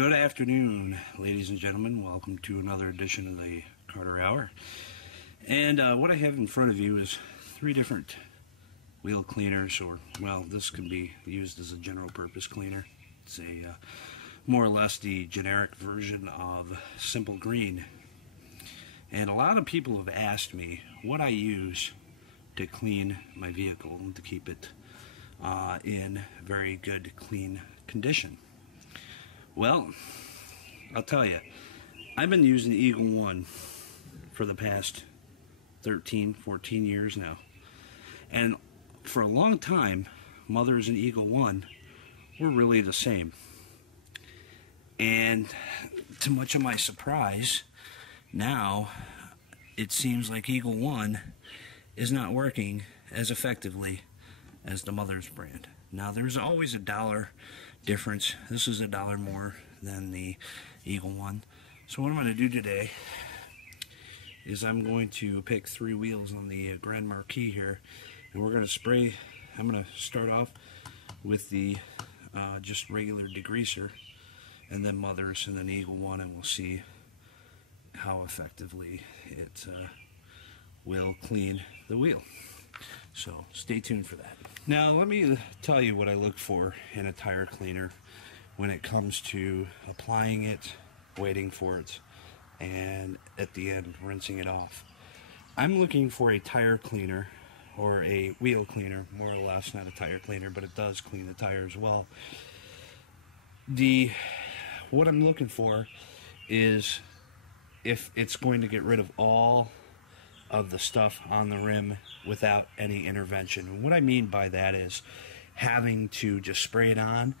Good afternoon, ladies and gentlemen. Welcome to another edition of the Carter Hour. And what I have in front of you is three different wheel cleaners, or, well, this can be used as a general purpose cleaner. It's a more or less the generic version of Simple Green. And a lot of people have asked me what I use to clean my vehicle and to keep it in very good, clean condition. Well, I'll tell you, I've been using Eagle One for the past 13, 14 years now. And for a long time, Mothers and Eagle One were really the same. And to much of my surprise, now it seems like Eagle One is not working as effectively as the Mother's brand. Now, there's always $1 difference. This is $1 more than the Eagle One. So what I'm going to do today is I'm going to pick 3 wheels on the Grand Marquis here, and we're going to spray. I'm going to start off with the just regular Degreaser, and then Mother's, and then Eagle One, and we'll see how effectively it will clean the wheel. So stay tuned for that. Now let me tell you what I look for in a tire cleaner when it comes to applying it, waiting for it, and at the end rinsing it off. I'm looking for a tire cleaner or a wheel cleaner, more or less, not a tire cleaner, but it does clean the tire as well. What I'm looking for is if it's going to get rid of all of the stuff on the rim without any intervention. And what I mean by that is having to just spray it on,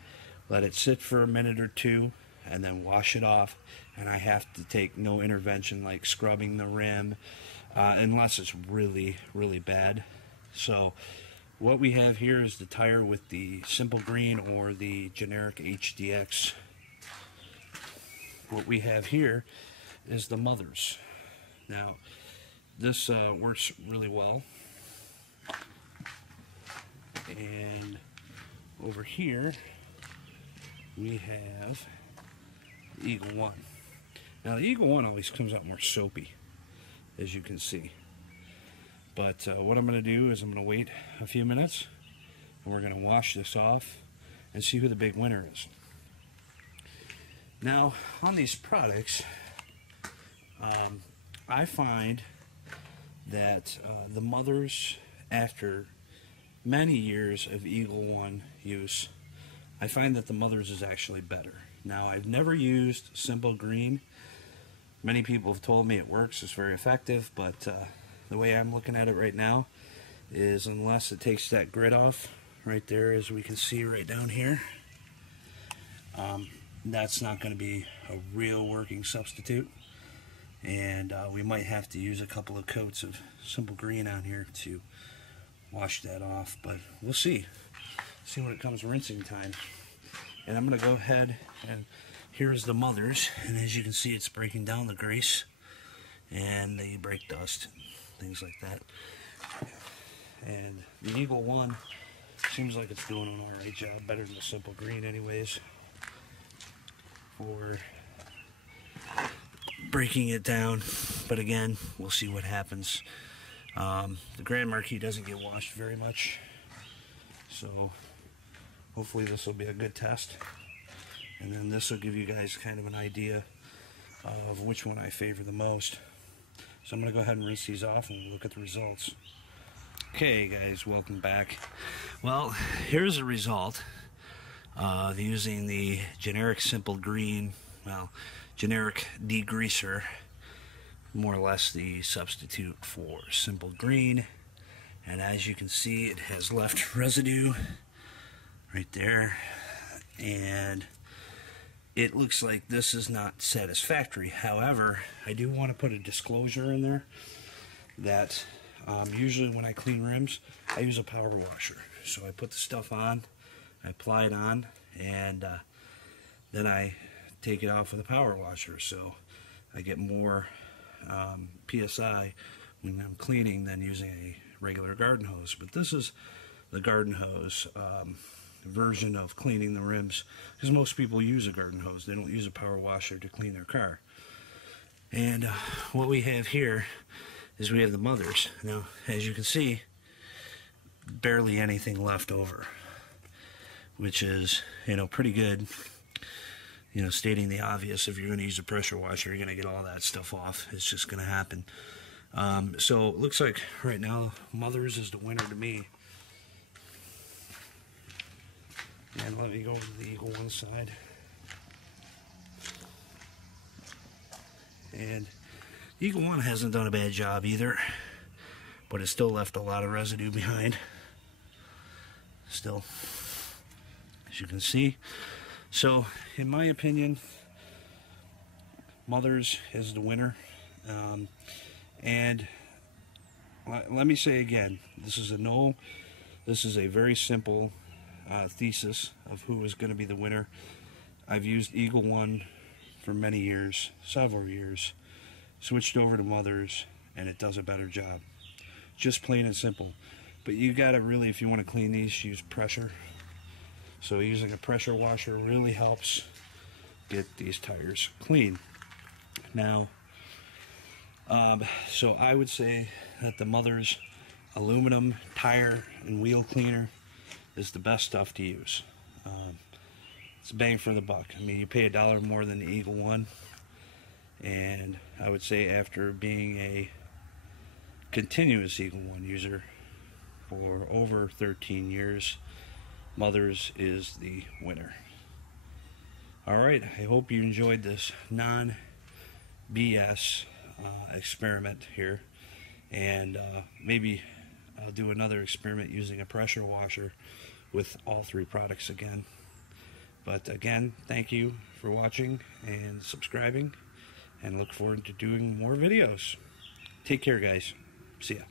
let it sit for a minute or two, and then wash it off. And I have to take no intervention like scrubbing the rim unless it's really, really bad. So what we have here is the tire with the Simple Green or the generic HDX. What we have here is the Mother's. Now, this works really well. And over here we have the Eagle One. Now the Eagle One always comes out more soapy, as you can see. But what I'm going to do is I'm going to wait a few minutes, and we're going to wash this off and see who the big winner is. Now on these products, I find that the Mothers, after many years of Eagle One use, I find that the Mothers is actually better. Now, I've never used Simple Green. Many people have told me it works, it's very effective, but the way I'm looking at it right now is unless it takes that grit off right there, as we can see right down here, that's not going to be a real working substitute. And we might have to use a couple of coats of Simple Green on here to wash that off, but we'll see when it comes rinsing time. And I'm going to go ahead, and here's the Mother's, and as you can see, it's breaking down the grease and the brake dust and things like that. And the Eagle One seems like it's doing an alright job, better than the Simple Green anyways, for breaking it down. But again, we'll see what happens. The Grand Marquis doesn't get washed very much, so hopefully this will be a good test, and then this will give you guys kind of an idea of which one I favor the most. So I'm going to go ahead and rinse these off and look at the results. Okay guys, welcome back. Well, here's the result of using the generic Simple Green, well, generic Degreaser, more or less the substitute for Simple Green. And as you can see, it has left residue right there, and it looks like this is not satisfactory. However, I do want to put a disclosure in there that usually when I clean rims, I use a power washer. So I put the stuff on, I apply it on, and then I take it off with a power washer, so I get more PSI when I'm cleaning than using a regular garden hose. But this is the garden hose version of cleaning the rims, because most people use a garden hose. They don't use a power washer to clean their car. And what we have here is we have the mothers. Now, as you can see, barely anything left over, which is, you know, pretty good. You know, stating the obvious, if you're going to use a pressure washer, you're going to get all that stuff off. It's just going to happen. So it looks like right now Mothers is the winner to me. And let me go to the Eagle One side. And Eagle One hasn't done a bad job either, but it still left a lot of residue behind. Still, as you can see. So, in my opinion, Mothers is the winner. And let me say again, this is a very simple thesis of who is going to be the winner. I've used Eagle One for many years, several years, switched over to Mothers, and it does a better job. Just plain and simple. But you gotta really, if you want to clean these, use pressure. So using a pressure washer really helps get these tires clean. Now, so I would say that the Mothers aluminum tire and wheel cleaner is the best stuff to use. It's bang for the buck. I mean, you pay $1 more than the Eagle One, and I would say after being a continuous Eagle One user for over 13 years, Mothers is the winner. Alright, I hope you enjoyed this non-BS experiment here, and maybe I'll do another experiment using a pressure washer with all three products again. But again, thank you for watching and subscribing, and look forward to doing more videos. Take care, guys. See ya.